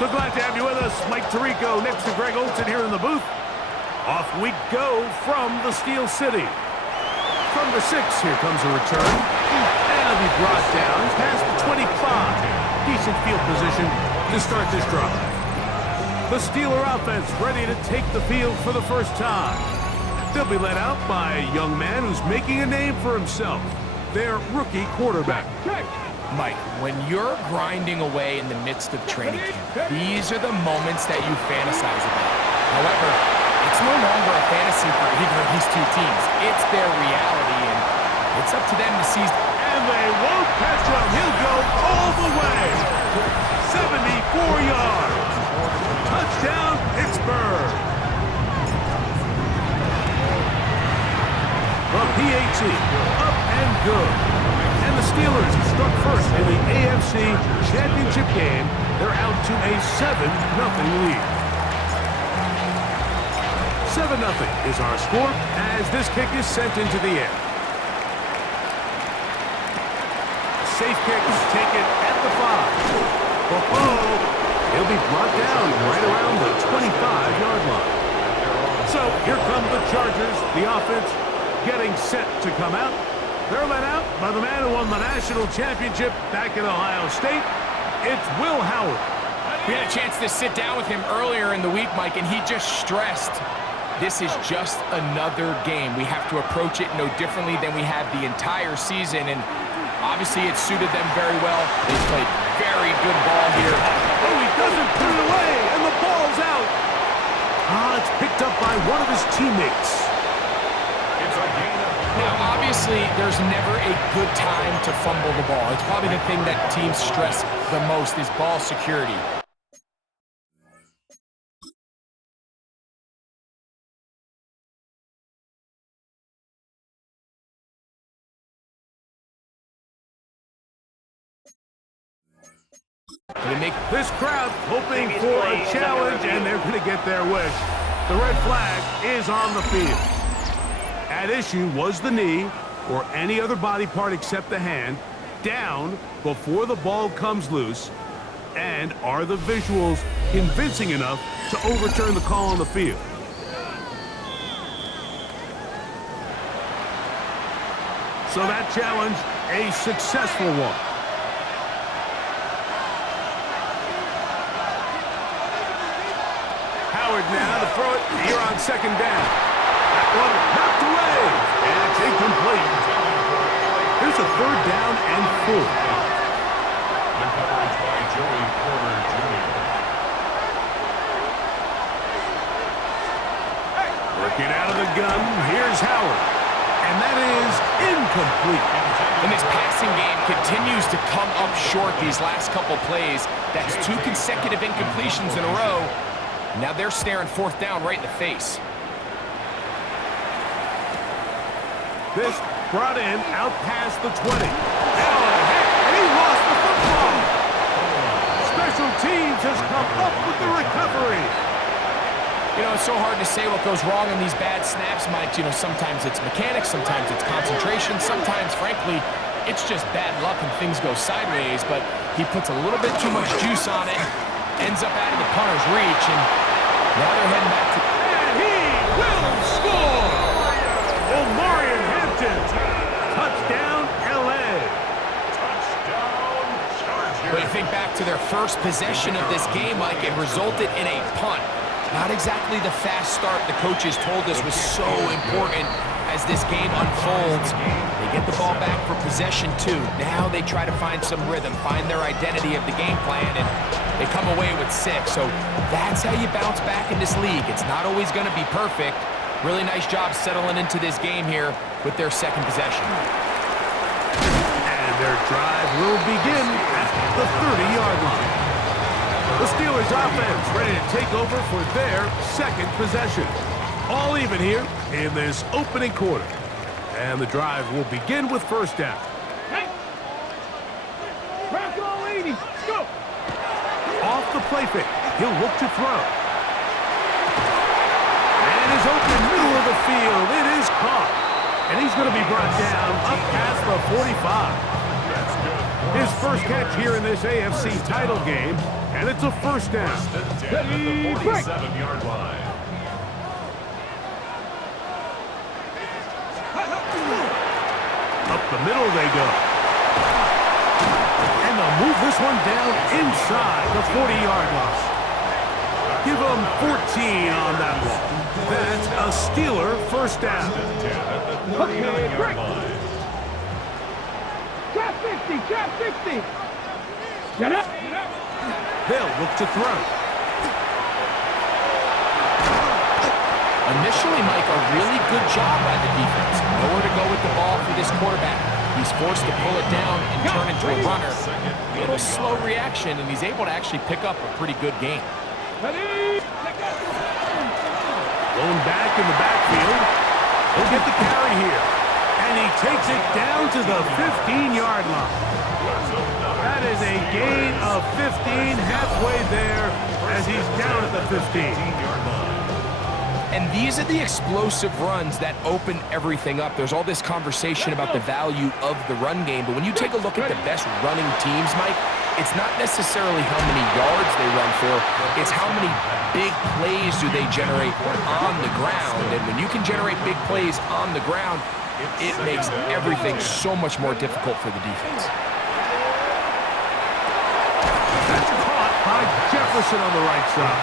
So glad to have you with us. Mike Tirico next to Greg Olson here in the booth. Off we go from the Steel City. From the 6, here comes a return. And it'll be brought down past the 25. Decent field position to start this drive. The Steeler offense ready to take the field for the first time. They'll be led out by a young man who's making a name for himself, their rookie quarterback. Mike, when you're grinding away in the midst of training camp, these are the moments that you fantasize about. However, it's no longer a fantasy for either of these two teams. It's their reality, and it's up to them to seize. And they won't catch him. He'll go all the way. 74 yards. Touchdown, Pittsburgh. The PAT, up and good. And the Steelers struck first in the AFC Championship game. They're out to a 7-0 lead. 7-0 is our score as this kick is sent into the air. Safe kick taken at the 5. He'll be brought down right around the 25-yard line. So here come the Chargers, the offense getting set to come out. They're led out by the man who won the national championship back in Ohio State. It's Will Howard. We had a chance to sit down with him earlier in the week, Mike, and he just stressed this is just another game. We have to approach it no differently than we have the entire season, and obviously it suited them very well. They've played very good ball here. Oh, he doesn't put it away, and the ball's out. It's picked up by one of his teammates. Now, obviously, there's never a good time to fumble the ball. It's probably the thing that teams stress the most is ball security. This crowd hoping for a challenge, and they're going to get their wish. The red flag is on the field. At issue was the knee, or any other body part except the hand, down before the ball comes loose. And are the visuals convincing enough to overturn the call on the field? So that challenge, a successful one. Howard now to throw it here on second down. That one knocked away, and it's incomplete. Here's a 3rd down and 4. Coverage by Joey Porter Jr. Working out of the gun, here's Howard. And that is incomplete. And this passing game continues to come up short these last couple plays. That's 2 consecutive incompletions in a row. Now they're staring 4th down right in the face. This brought in out past the 20. Now a hit, and he lost the football. Special teams has come up with the recovery. You know, it's so hard to say what goes wrong in these bad snaps, Mike. You know, sometimes it's mechanics, sometimes it's concentration, sometimes, frankly, it's just bad luck and things go sideways, but he puts a little bit too much juice on it, ends up out of the punter's reach, and now they're heading back to... And he will score! Omarion Hampton, touchdown, L.A. Touchdown, Chargers. But you think back to their first possession of this game, Mike, it resulted in a punt. Not exactly the fast start the coaches told us was so important as this game unfolds. They get the ball back for possession 2. Now they try to find some rhythm, find their identity of the game plan, and they come away with 6. So that's how you bounce back in this league. It's not always going to be perfect. Really nice job settling into this game here with their 2nd possession. And their drive will begin at the 30-yard line. The Steelers offense ready to take over for their 2nd possession. All even here in this opening quarter. And the drive will begin with 1st down. Go! Off the play fake, he'll look to throw. And is open middle of the field. It is caught. And he's going to be brought down up past the 45. His first catch here in this AFC title game, and it's a first down. First and 10 at the 47-yard line. Up the middle they go. And they'll move this one down inside the 40-yard line. Give them 14 on that one. That's a Steeler first down. First and 10 at the 39-yard line. Trap 50, trap 50. Get up. They'll look to throw. Initially, Mike, a really good job by the defense. Nowhere to go with the ball for this quarterback. He's forced to pull it down and turn into a runner. A little slow reaction, and he's able to actually pick up a pretty good game. Ready. Going back in the backfield. He'll get the carry here. And he takes it down to the 15-yard line. That is a gain of 15 halfway there as he's down at the 15-yard line. And these are the explosive runs that open everything up. There's all this conversation about the value of the run game, but when you take a look at the best running teams, Mike, it's not necessarily how many yards they run for, it's how many big plays do they generate on the ground. And when you can generate big plays on the ground, it makes everything so much more difficult for the defense. That's caught by Jefferson on the right side.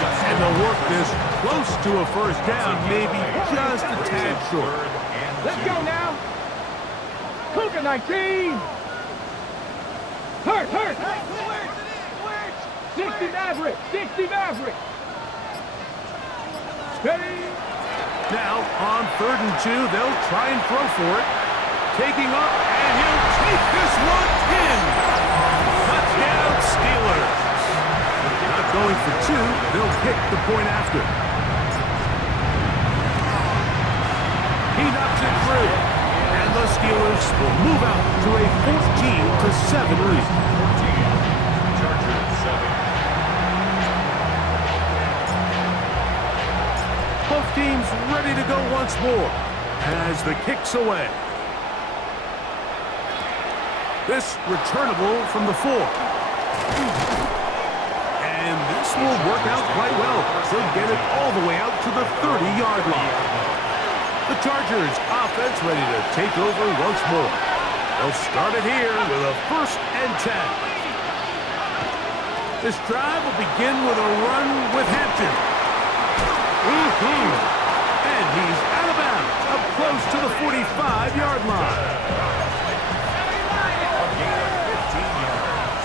And they'll work this close to a first down, maybe just a tad short. Let's go now. Cougar 19. Hurt. 60 Maverick. 60 Maverick. Ready. Now, on 3rd and 2, they'll try and throw for it. Taking up, and he'll take this one in. Touchdown, Steelers. Not going for 2, they'll pick the point after. He knocks it through, and the Steelers will move out to a 14-7 lead. Chargers 7. Both teams ready to go once more as the kick's away. This returnable from the 4. And this will work out quite well. They'll get it all the way out to the 30-yard line. The Chargers offense ready to take over once more. They'll start it here with a 1st and 10. This drive will begin with a run with Hampton. And he's out of bounds, up close to the 45-yard line. A gain of 15 yards.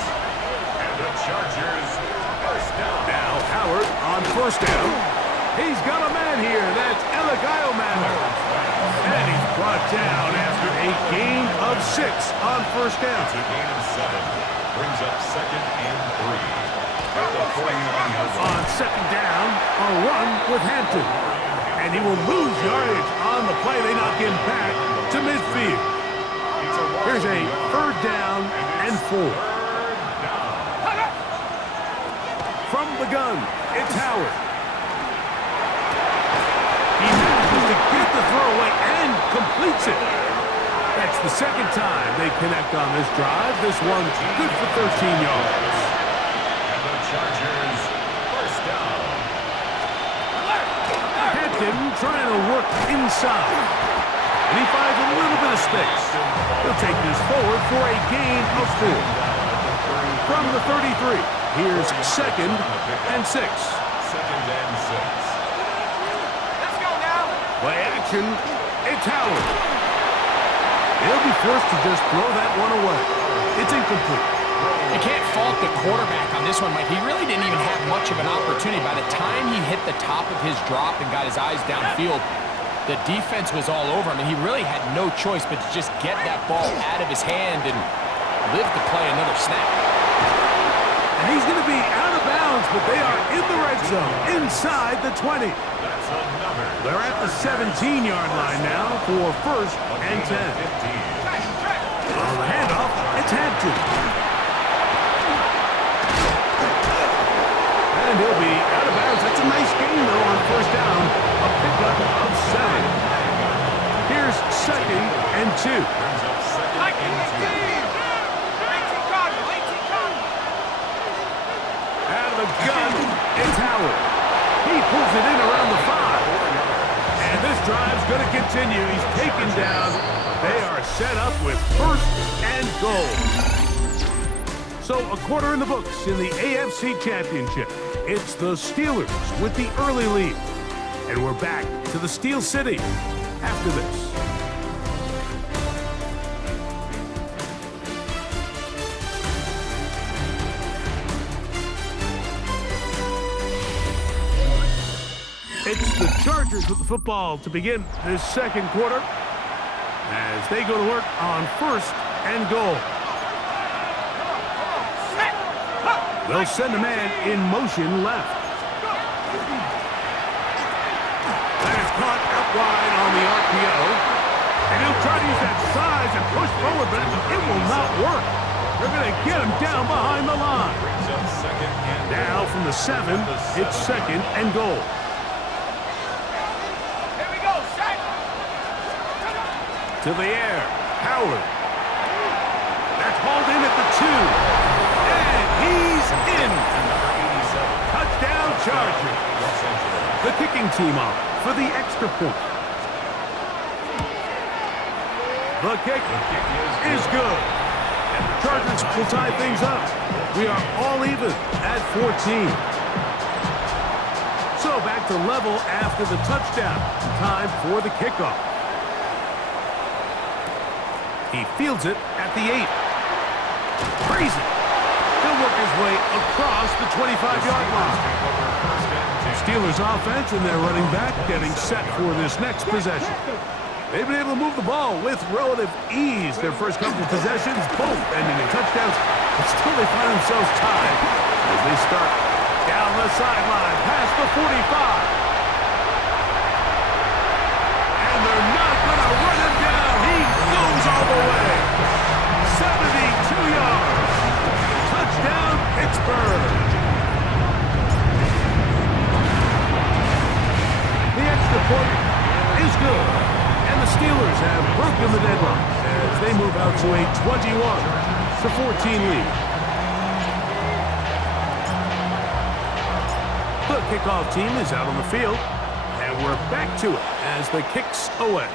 And the Chargers first down. Now Howard on 1st down. He's got a man here. That's Eligiomander. And he's brought down after a gain of 6 on 1st down. It's a gain of 7. Brings up 2nd and 3. At the 49-yard line. On 2nd down, a run with Hampton. And he will lose yardage on the play. They knock him back to midfield. Here's a 3rd down and 4. From the gun, it's Howard. He manages to get the throw away and completes it. That's the 2nd time they connect on this drive. This one's good for 13 yards. And the Chargers first down. Hampton trying to work inside. And he finds a little bit of space. He'll take this forward for a gain of 4. From the 33, here's 2nd and 6. 2nd and 6. Let's go now. Play action, it's Howard. He'll be forced to just throw that one away. It's incomplete. You can't fault the quarterback on this one, Mike. He really didn't even have much of an opportunity. By the time he hit the top of his drop and got his eyes downfield, the defense was all over him, and he really had no choice but to just get that ball out of his hand and live to play another snap. And he's going to be out of bounds, but they are in the red zone, inside the 20. That's another. They're at the 17-yard line now for 1st and 10. 15. On the handoff, it's Hampton. And he'll be out of bounds. That's a nice gain, though, on 1st down. A pickup of 7. Here's 2nd and 2. Brings up 2nd and 2. the gun. It's Howard. He pulls it in around the 5. And this drive's going to continue. He's taken down. They are set up with first and goal. So a quarter in the books in the AFC Championship. It's the Steelers with the early lead. And we're back to the Steel City after this. It's the Chargers with the football to begin this second quarter as they go to work on first and goal. They'll send a man in motion left. That is caught out wide on the RPO. And he'll try to use that size and push forward, but it will not work. They're going to get him down behind the line. Now from the 7, it's second and goal. To the air, Howard. That's hauled in at the 2. And he's in. Touchdown, Chargers. The kicking team off for the extra point. The kick is good. And the Chargers will tie things up. We are all even at 14. So back to level after the touchdown. Time for the kickoff. He fields it at the 8. Crazy. He'll work his way across the 25-yard line. Steelers offense and their running back getting set for this next possession. They've been able to move the ball with relative ease. Their first couple of possessions, both ending in touchdowns, but still they find themselves tied as they start down the sideline past the 45. And they're not going to run him down. He goes all the way. 72 yards. Touchdown, Pittsburgh. The extra point is good. And the Steelers have broken the deadlock as they move out to a 21-14 lead. The kickoff team is out on the field, and we're back to it as the kick's away.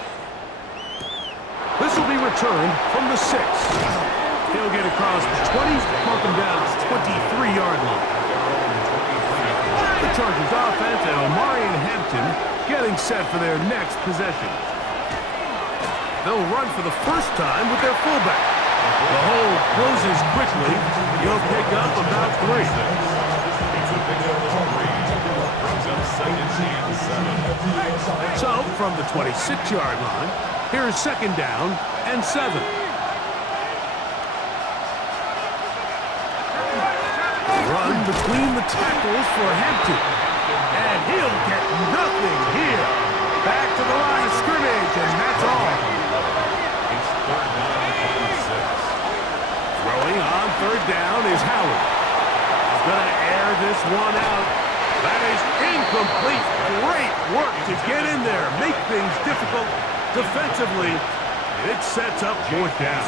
This will be returned from the 6. He'll get across the 20, mark him down to the 23-yard line. The Chargers offense and Omari and Hampton getting set for their next possession. They'll run for the first time with their fullback. The hole closes quickly. He'll pick up about 3. So from the 26-yard line, here's second down and 7. Run between the tackles for Hampton. And he'll get nothing here. Back to the line of scrimmage, and that's all. Throwing on third down is Howard. He's going to air this one out. That is incomplete. Great work to get in there, make things difficult defensively. And it sets up fourth down.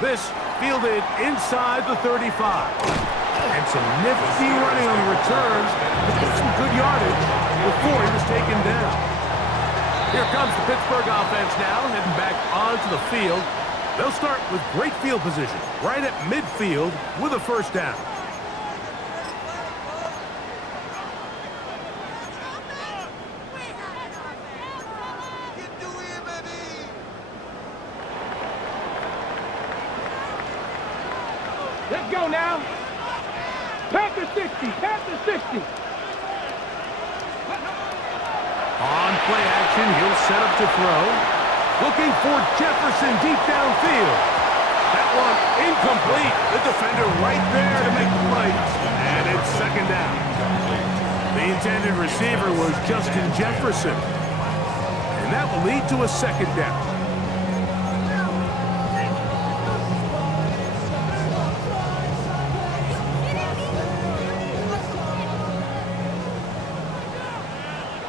This fielded inside the 35. And some nifty running on the returns. But some good yardage before he was taken down. Here comes the Pittsburgh offense now, heading back onto the field. They'll start with great field position, right at midfield with a first down. Let's go now. Panther 60, Panther 60. On play action, he'll set up to throw. Looking for Jefferson deep downfield. That one incomplete. The defender right there to make the play. And it's second down. The intended receiver was Justin Jefferson. And that will lead to a second down.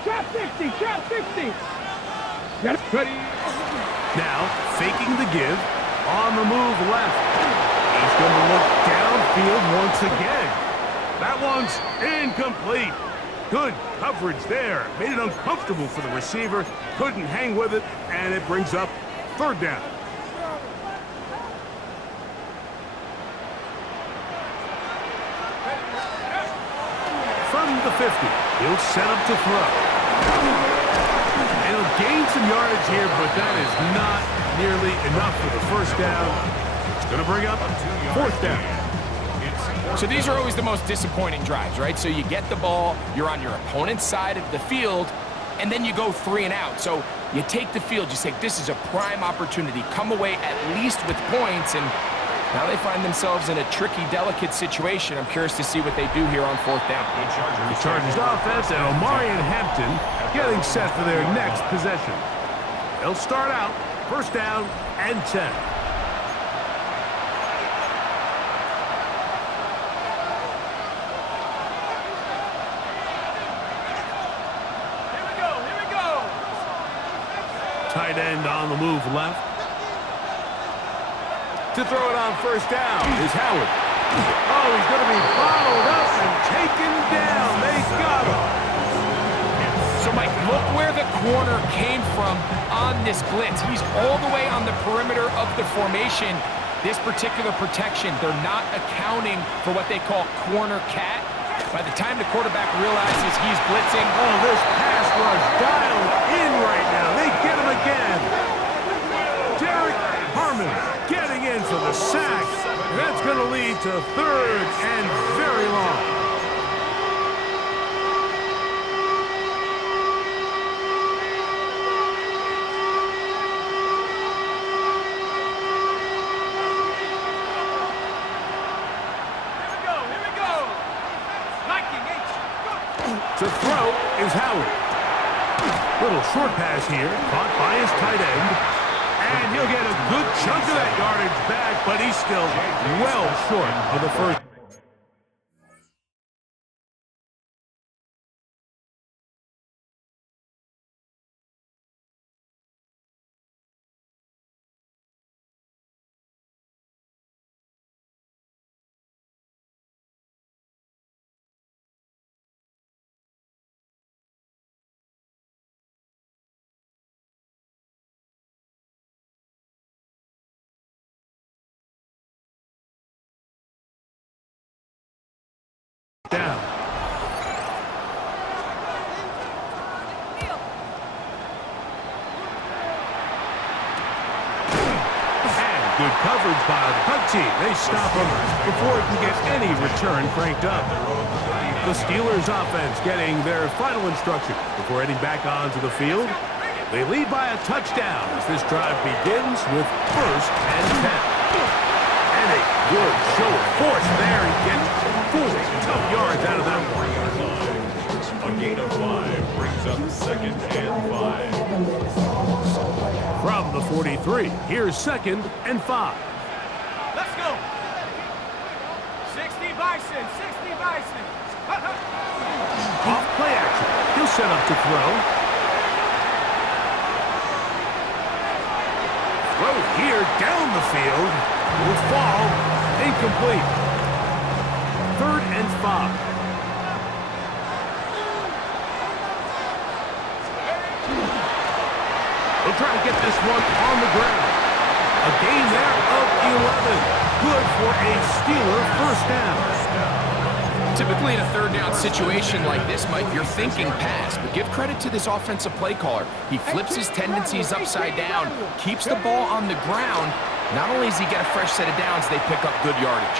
Trap 60, trap 60. Get it ready. Now, faking the give, on the move left. He's going to look downfield once again. That one's incomplete. Good coverage there. Made it uncomfortable for the receiver. Couldn't hang with it, and it brings up third down. From the 50, he'll set up to throw. And he'll gain some yardage here, but that is not nearly enough for the first down. It's going to bring up fourth down. So these are always the most disappointing drives, right? So you get the ball, you're on your opponent's side of the field, and then you go 3 and out. So you take the field, you say, this is a prime opportunity. Come away at least with points, and now they find themselves in a tricky, delicate situation. I'm curious to see what they do here on fourth down. The Chargers offense and Omari and Hampton getting set for their next possession. They'll start out first down and 10. Tight end on the move left. To throw it on first down is Howard. Oh, he's going to be followed up and taken down. They got him. So, Mike, look where the corner came from on this blitz. He's all the way on the perimeter of the formation. This particular protection, they're not accounting for what they call corner cat. By the time the quarterback realizes he's blitzing, oh, this pass rush dialed in right now. They get him again. Derek Harmon getting in for the sack. That's going to lead to third and very long. To throw is Howard. Little short pass here, caught by his tight end. And he'll get a good chunk of that yardage back, but he's still well short of the first. Down. And good coverage by the punt team. They stop him before he can get any return cranked up. The Steelers offense getting their final instruction before heading back onto the field. They lead by a touchdown as this drive begins with first and 10. And a good show of force there. He gets 4 tough yards out of that one. A gain of 5 brings up second and 5. From the 43, here's second and 5. Let's go. 60 Bison, 60 Bison. Off play action. He'll set up to throw. Throw here down the field. Will fall. Incomplete. Third and 5. They'll try to get this one on the ground. A gain there of 11. Good for a Steeler first down. typically in a third down situation like this, Mike, you're thinking pass, but give credit to this offensive play caller. He flips his tendencies upside down, keeps the ball on the ground. Not only does he get a fresh set of downs, they pick up good yardage.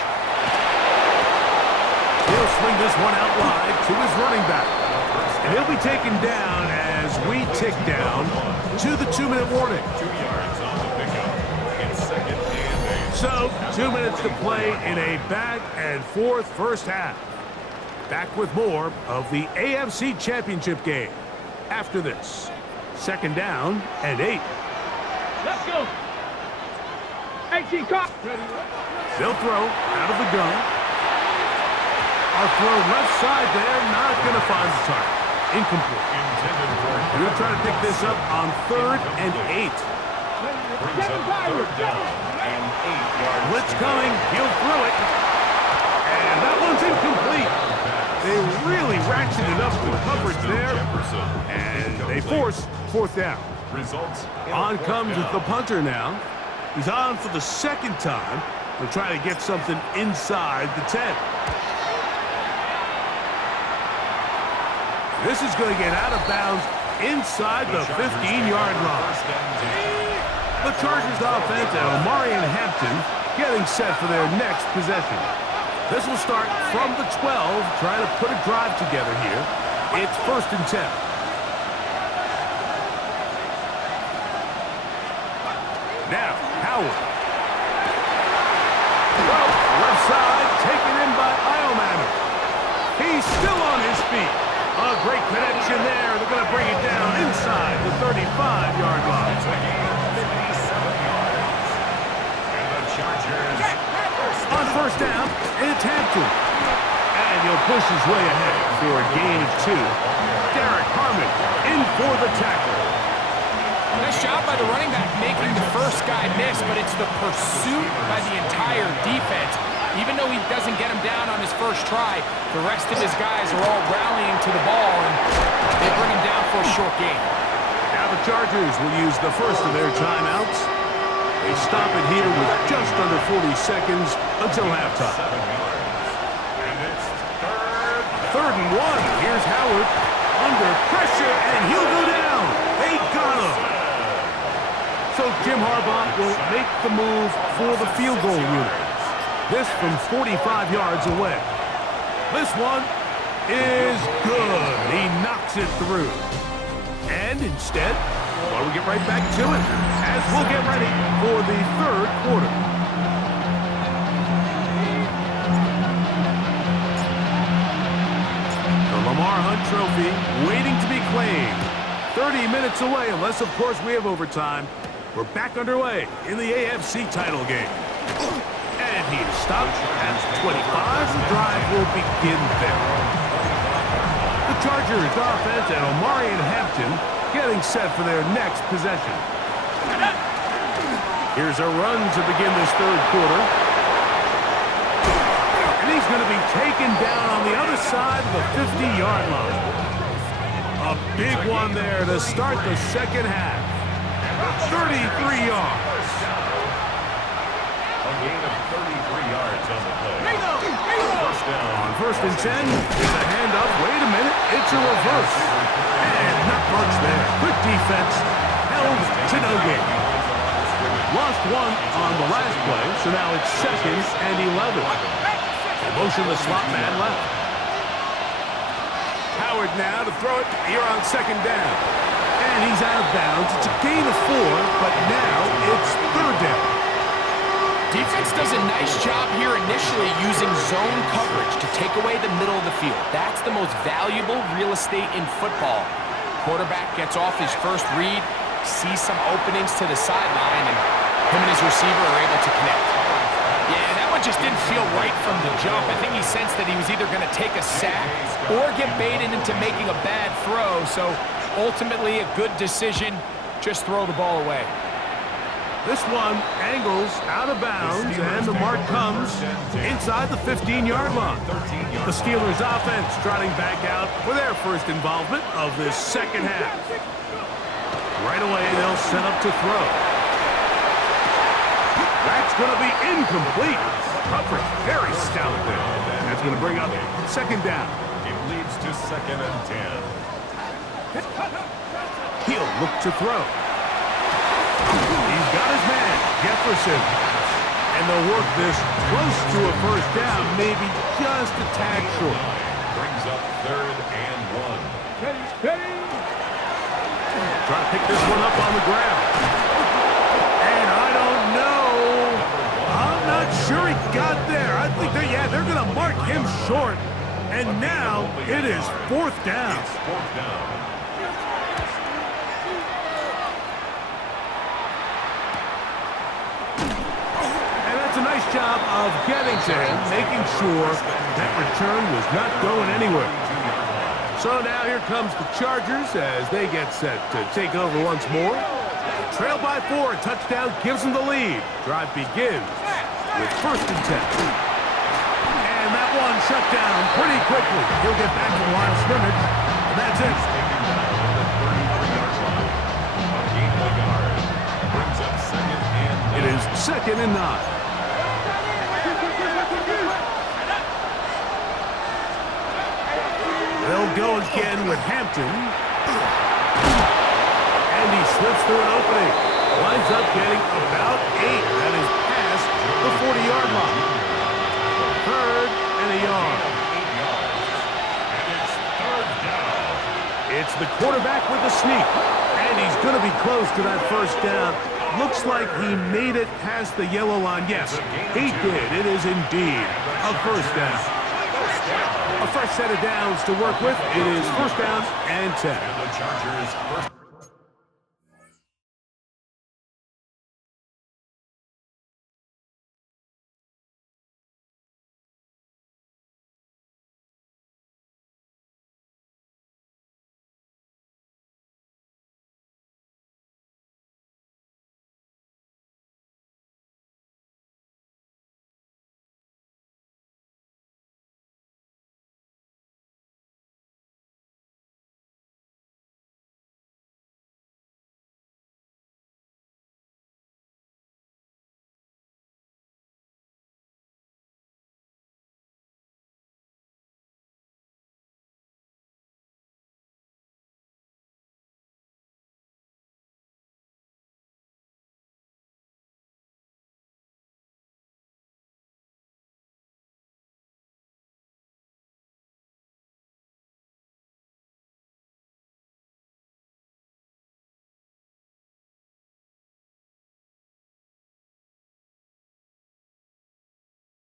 He'll swing this one out wide to his running back. And he'll be taken down as we tick down to the 2-minute warning. 2 yards on the pickup. It's second and 8. So, 2 minutes to play in a back-and-forth first half. Back with more of the AFC Championship game. After this, second down and 8. Let's go. AT Cop. They'll throw out of the gun. Our throw left side there, not going to find the target. Incomplete. Intended for We're going to try to pick this up on 3rd and 8. brings up third down and 8 yards. Blitz coming. He'll throw it. And that one's incomplete. They really ratcheted up the coverage there. And they force fourth down. Results. On comes the punter now. He's on for the second time. They'll try to get something inside the 10. This is going to get out of bounds inside the 15-yard line. The Chargers offense and Omarion Hampton getting set for their next possession. This will start from the 12, trying to put a drive together here. It's 1st and 10. Now, Howard. Well, left side, taken in by Iomanner. He's still on his feet. A great connection there. They're going to bring it down inside the 35-yard line. And the Chargers. On 1st down, it's Hampton. And he'll push his way ahead for a gain of 2. Derek Harmon in for the tackle. Nice job by the running back making the first guy miss, but it's the pursuit by the entire defense. Even though he doesn't get him down on his first try, the rest of his guys are all rallying to the ball, and they bring him down for a short gain. Now the Chargers will use the first of their timeouts. They stop it here with just under 40 seconds until halftime. And it's 3rd and 1. Here's Howard under pressure, and he'll go down. They got him. So Jim Harbaugh will make the move for the field goal unit. This from 45 yards away. This one is good. He knocks it through. And instead, well, we get right back to it as we'll get ready for the 3rd quarter. The Lamar Hunt Trophy waiting to be claimed. 30 minutes away, unless, of course, we have overtime. We're back underway in the AFC title game. And he is stopped at 25. The drive will begin there. The Chargers offense and Omarion Hampton getting set for their next possession. Here's a run to begin this 3rd quarter. And he's going to be taken down on the other side of the 50-yard line. A big one there to start the second half. 33 yards. a gain of 33 yards on the play. First down. On 1st and 10, it's a handoff. Wait a minute, it's a reverse. And not much there. Good defense. Held to no gain. Lost one on the last play, so now it's 2nd and 11. They motion the slot man left. Howard now to throw it here on 2nd down. And he's out of bounds. It's a gain of 4, but now it's 3rd down. Defense does a nice job here initially using zone coverage to take away the middle of the field. That's the most valuable real estate in football. Quarterback gets off his first read, sees some openings to the sideline, and him and his receiver are able to connect. Yeah, that one just didn't feel right from the jump. I think he sensed that he was either going to take a sack or get baited into making a bad throw. So ultimately a good decision, just throw the ball away. This one angles out of bounds, and the mark comes inside the 15-yard line. The Steelers offense trotting back out for their first involvement of this second half. Right away, they'll set up to throw. That's going to be incomplete. Coverage very stout there. That's going to bring up 2nd down. It leads to 2nd and 10. He'll look to throw. He's got his man, Jefferson. And they'll work this close to a first down, maybe just a tad short. Brings up 3rd and 1. Trying to pick this one up on the ground. And I don't know. I'm not sure he got there. I think they're going to mark him short. And now it is 4th down. It's 4th down. A nice job of getting to him, making sure that return was not going anywhere. So now here comes the Chargers as they get set to take over once more. The trail by 4. Touchdown gives them the lead. Drive begins with 1st and 10. And that one shut down pretty quickly. He'll get back to the line of scrimmage, and that's it. Taken down at the 33-yard line. A gain of yard. Brings up 2nd and 9. It is 2nd and 9. They'll go again with Hampton. And he slips through an opening. Winds up getting about 8. That is past the 40-yard line. 3rd and a yard. 8 yards. And it's 3rd down. It's the quarterback with the sneak. And he's going to be close to that 1st down. Looks like he made it past the yellow line. Yes, he did. It is indeed a 1st down. A fresh set of downs to work with. It is 1st down and 10. And the Chargers first.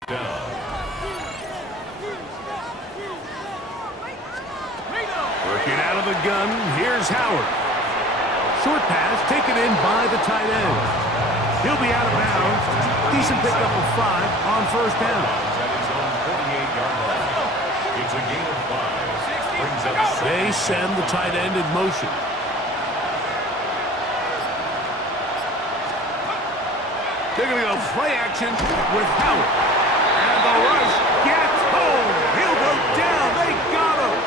Down. Working out of the gun, here's Howard. Short pass taken in by the tight end. He'll be out of bounds. Decent pickup of 5 on 1st down. At his own 48-yard line. It's a gain of 5. Brings up 2nd. They send the tight end in motion. They're going to go play action with Howard. And the rush gets home. He'll go down. They got him.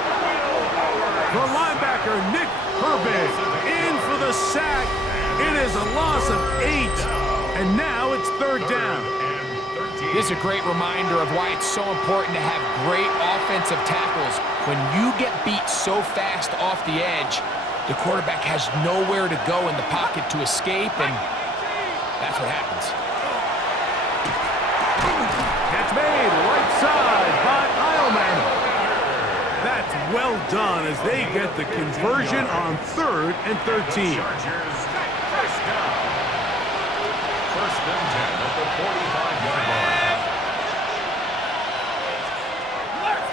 The linebacker, Nick Herbig, in for the sack. It is a loss of 8. And now it's 3rd down. This is a great reminder of why it's so important to have great offensive tackles. When you get beat so fast off the edge, the quarterback has nowhere to go in the pocket to escape, and that's what happens. Catch made, right side by Eilman. That's well done as they get the conversion on 3rd and 13. Chargers first down. 1st and 10 at the 45-yard line.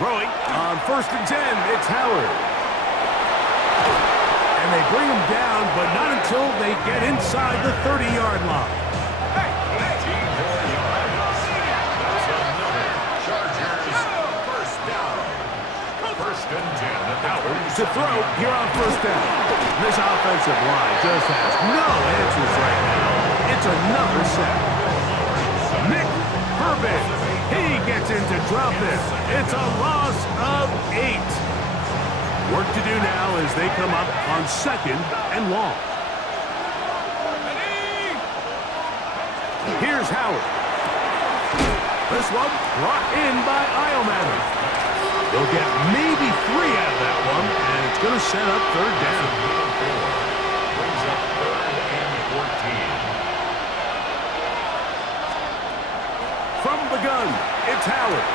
Throwing on 1st and 10, it's Howard. And they bring him down, but not until they get inside the 30-yard line. 18 more yards. That's another Chargers first down. 1st and 10 at the Howard to throw here on 1st down. This offensive line just has no answers right now. It's another sack. Nick Herbig, he gets in to drop this. It's a loss of 8. Work to do now as they come up on 2nd and long. Here's Howard. This one brought in by Eilman. They'll get maybe 3 out of that one, and it's going to set up 3rd down. Brings up 3rd and 14. From the gun, it's Howard.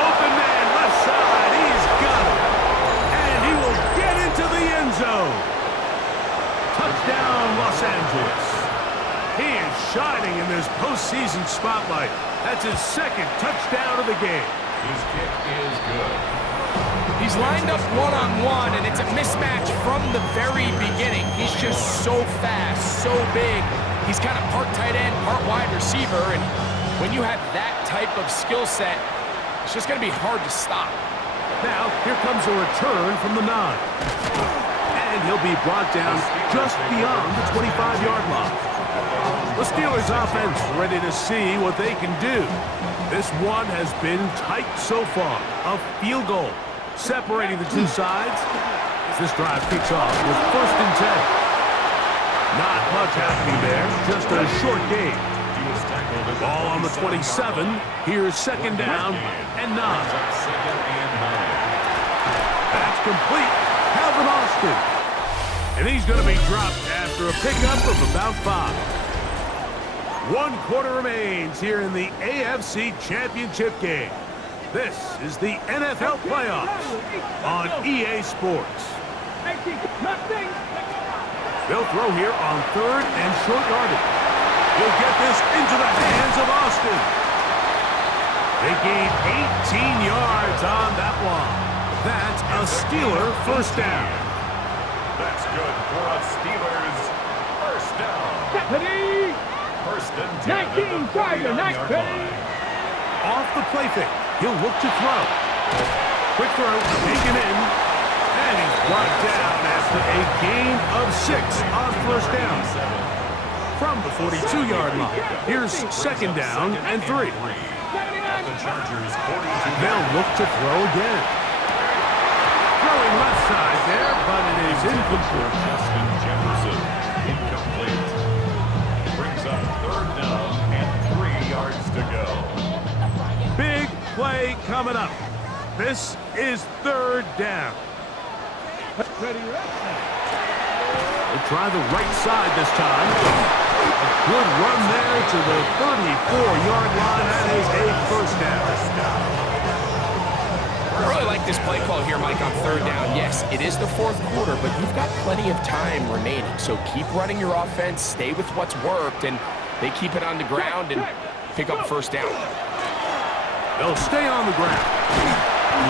Open man, left side, he's got it. And he will get into the end zone. Touchdown, Los Angeles. He is shining in this postseason spotlight. That's his 2nd touchdown of the game. His kick is good. He's lined up one-on-one, and it's a mismatch from the very beginning. He's just so fast, so big. He's kind of part tight end, part wide receiver, and when you have that type of skill set, it's just going to be hard to stop. Now, here comes a return from the 9. And And he'll be brought down just beyond the 25-yard line. The Steelers offense ready to see what they can do. This one has been tight so far. A field goal separating the two sides as this drive kicks off with 1st and 10. Not much happening there, just a short gain. Ball on the 27. Here's 2nd down and 9. That's complete. Calvin Austin. And he's going to be dropped after a pickup of about 5. 1 quarter remains here in the AFC Championship game. This is the NFL playoffs on EA Sports. They'll throw here on 3rd and short yardage. He'll get this into the hands of Austin. They gain 18 yards on that one. That's a Steeler 1st down. That's good for a Steelers 1st down. 1st and 10. 19, Tiger, nice play. Off the play fake. He'll look to throw. Quick throw, taken in. And he's brought down after a gain of 6 on 1st down. From the 42-yard line. Here's 2nd down and 3. The Chargers 42. They'll look to throw again. Throwing left side there, but it is incomplete. Justin Jefferson, incomplete. Brings up 3rd down and 3 yards to go. Big play coming up. This is 3rd down. They'll try the right side this time. A good run there to the 34-yard line. That is a 1st down. I really like this play call here, Mike, on 3rd down. Yes, it is the 4th quarter, but you've got plenty of time remaining. So keep running your offense, stay with what's worked, and they keep it on the ground and pick up 1st down. They'll stay on the ground.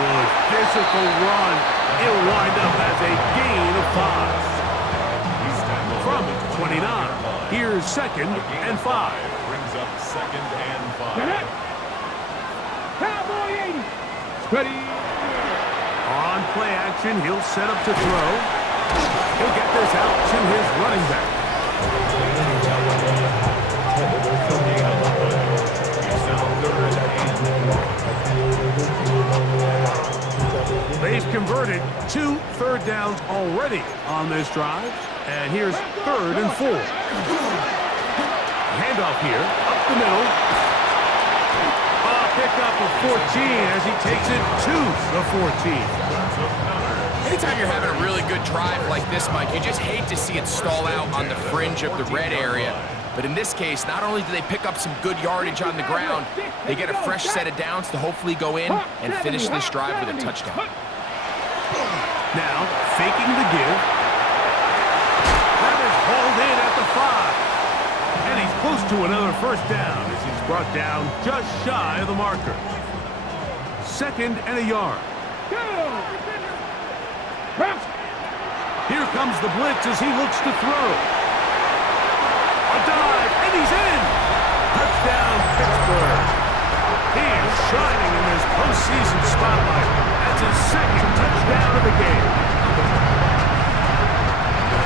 Good physical run. It'll wind up as a gain of 5. From 29, here's 2nd and 5. Brings up 2nd and 5. Cowboy 80. Ready. On play action, he'll set up to throw. He'll get this out to his running back. They've converted 2 3rd downs already on this drive. And here's 3rd and 4. Handoff here, up the middle. Pick up a 14 as he takes it to the 14. Anytime you're having a really good drive like this, Mike, you just hate to see it stall out on the fringe of the red area. But in this case, not only do they pick up some good yardage on the ground, they get a fresh set of downs to hopefully go in and finish this drive with a touchdown. Now, faking the give. That is hauled in at the 5. And he's close to another 1st down as he's brought down just shy of the marker. 2nd and a yard. Here comes the blitz as he looks to throw. A dive, and he's in. Touchdown, Pittsburgh. He is shining in this postseason spotlight. That's his 2nd touchdown of the game.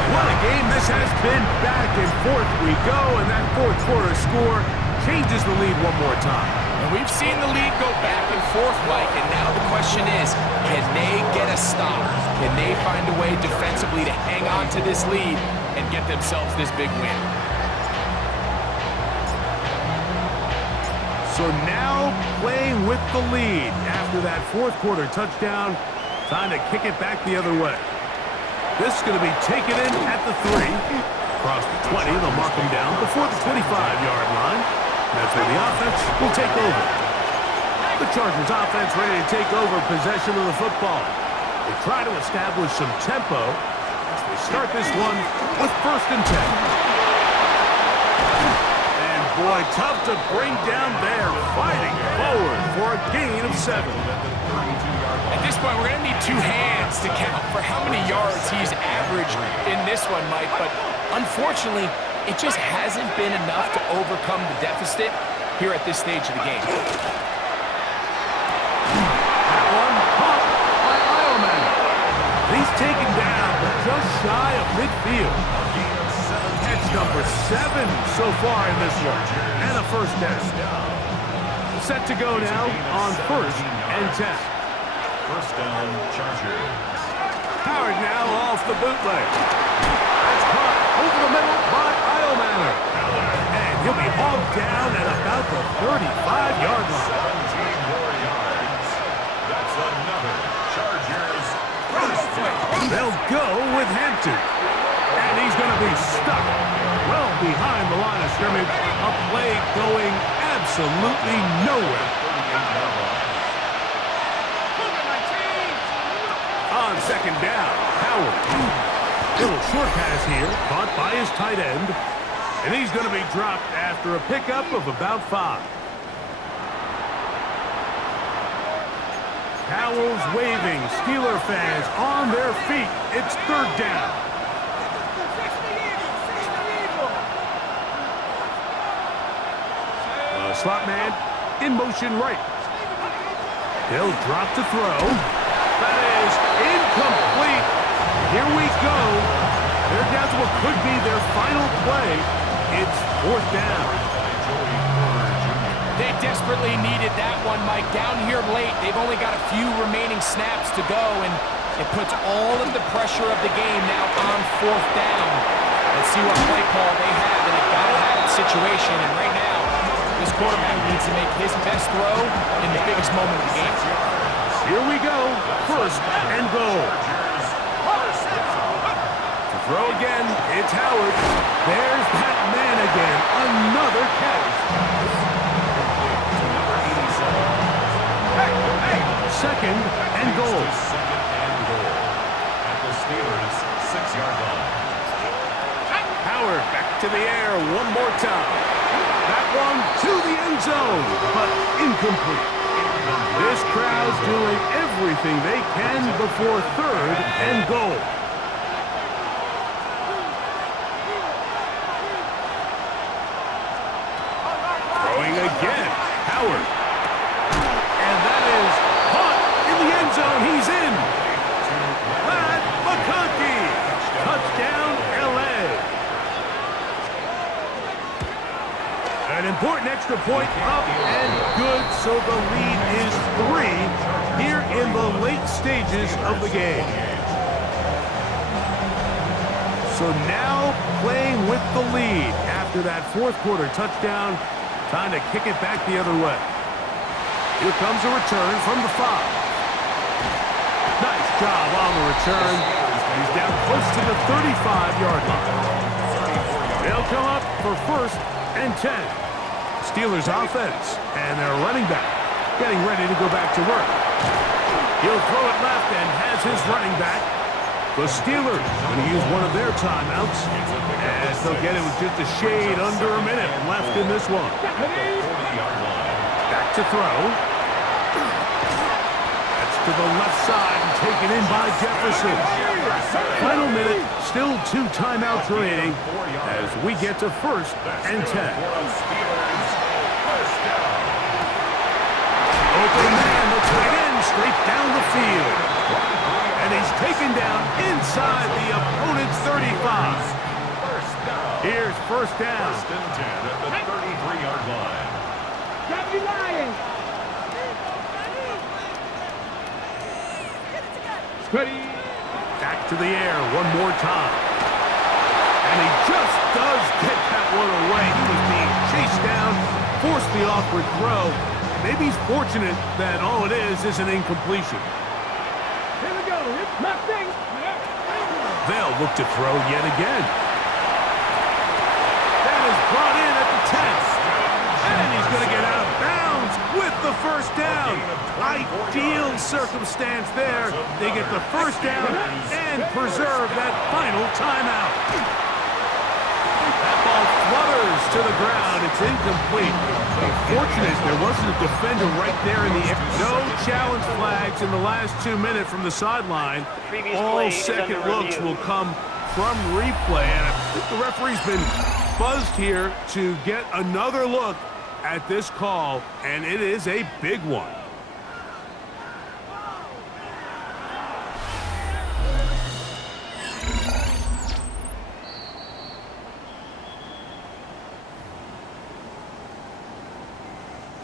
What a game this has been. Back and forth we go, and that 4th quarter score changes the lead one more time. And we've seen the lead go back and forth, Mike, and now the question is, can they get a stop? Can they find a way defensively to hang on to this lead and get themselves this big win? So now playing with the lead after that 4th quarter touchdown, time to kick it back the other way. This is going to be taken in at the 3. Across the 20, they'll mark him down before the 25-yard line. That's where the offense will take over. The Chargers offense ready to take over possession of the football. They try to establish some tempo as they start this one with 1st and 10. And boy, tough to bring down there, fighting forward for a gain of 7. At this point, we're going to need 2 hands to count for how many yards he's averaged in this one, Mike. But unfortunately, it just hasn't been enough to overcome the deficit here at this stage of the game. That one caught by Ironman. He's taken down, but just shy of midfield. Catch number 7 so far in this one. And a first down. Set to go now on 1st and 10. First down, Chargers. Howard now off the bootleg. That's caught over the middle by Eilmanner. And he'll be hauled down at about the 35-yard line. 17 more yards. That's another Chargers first down. They'll go with Hampton. And he's going to be stuck well behind the line of scrimmage. A play going absolutely nowhere. On second down, Howard. Little short pass here, caught by his tight end. And he's going to be dropped after a pickup of about 5. Towels waving, Steeler fans on their feet. It's 3rd down. Slot man in motion right. They'll drop to throw. That is incomplete. Here we go. They're down to what could be their final play. It's 4th down. They desperately needed that one, Mike. Down here late, they've only got a few remaining snaps to go, and it puts all of the pressure of the game now on 4th down. Let's see what play call they have in a gotta-have-it situation, and right now, this quarterback needs to make his best throw in the biggest moment of the game. Here we go. 1st and goal. To throw again, it's Howard. There's that man again. Another catch. 2nd and goal. At the Steelers' 6-yard line. Howard back to the air one more time. That one to the end zone, but incomplete. This crowd's doing everything they can before 3rd and goal. Throwing again, Howard. And that is caught in the end zone. He's in. Pat McConkey. Touchdown, L.A. An important extra point up and good, so the lead is 3 here in the late stages of the game. So now playing with the lead after that 4th quarter touchdown, time to kick it back the other way. Here comes a return from the 5. Nice job on the return. He's down close to the 35-yard line. They'll come up for 1st and 10. Steelers offense and their running back getting ready to go back to work. He'll throw it left and has his running back. The Steelers going to use one of their timeouts as they'll get it with just a shade under a minute left in this one. Back to throw. That's to the left side and taken in by Jefferson. Final minute, still 2 timeouts remaining as we get to 1st and 10. Open man, the tight end straight down the field. And he's taken down inside the opponent's 35. Here's 1st down. 1st and 10 at the 33-yard line. Grab your lion. Ready. Back to the air one more time. And he just does get that one away. He was being chased down, forced the awkward throw. Maybe he's fortunate that all it is an incompletion. Here we go. It's nothing. They'll look to throw yet again. That is brought in at the 10. And he's going to get out of bounds with the 1st down. Ideal circumstance there. They get the 1st down and preserve that final timeout. That ball flutters to the ground. It's incomplete. Fortunate there wasn't a defender right there in the air. No challenge flags in the last 2 minutes from the sideline. All second looks will come from replay. And I think the referee's been buzzed here to get another look at this call, and it is a big one.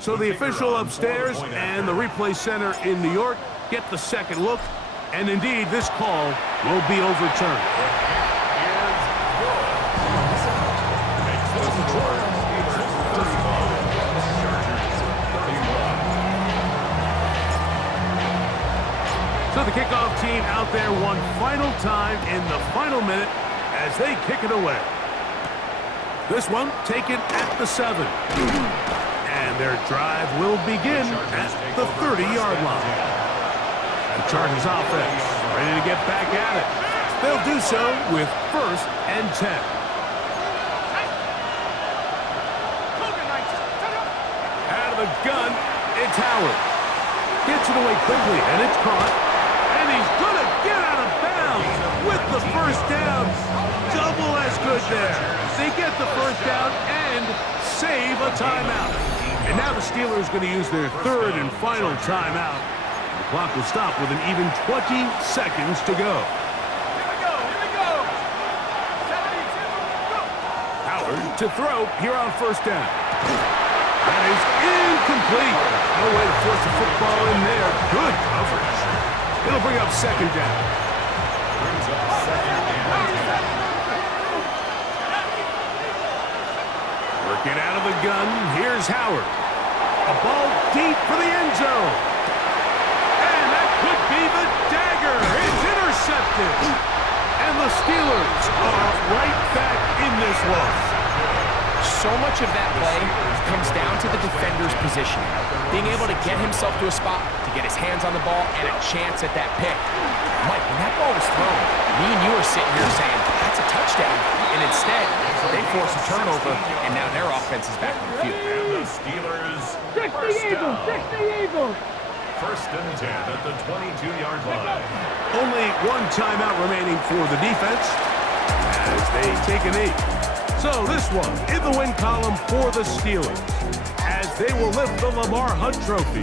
So the official upstairs and the replay center in New York get the second look, and indeed this call will be overturned. So the kickoff team out there one final time in the final minute as they kick it away. This one taken at the 7. And their drive will begin at the 30-yard line. The Chargers offense ready to get back at it. They'll do so with 1st and 10. Out of the gun, it's Howard. Gets it away quickly, and it's caught. And he's going to get out of bounds with the first down. Double as good there. They get the first down and save a timeout. And now the Steelers are going to use their 3rd and final timeout. The clock will stop with an even 20 seconds to go. Here we go. 72, go. Howard to throw here on 1st down. That is incomplete. No way to force the football in there. Good coverage. It'll bring up 2nd down. Working out of the gun, here's Howard. A ball deep for the end zone. And that could be the dagger. It's intercepted. And the Steelers are right back in this one. So much of that play comes down to the defender's position. Being able to get himself to a spot, to get his hands on the ball, and a chance at that pick. Mike, when that ball was thrown, me and you were sitting here saying, that's a touchdown. And instead, they force a turnover, and now their offense is back on the field. And the Steelers, Check the first Eagles. down. Check the Eagles. 1st and 10 at the 22-yard line. Only one timeout remaining for the defense as they take a knee. So this one in the win column for the Steelers as they will lift the Lamar Hunt Trophy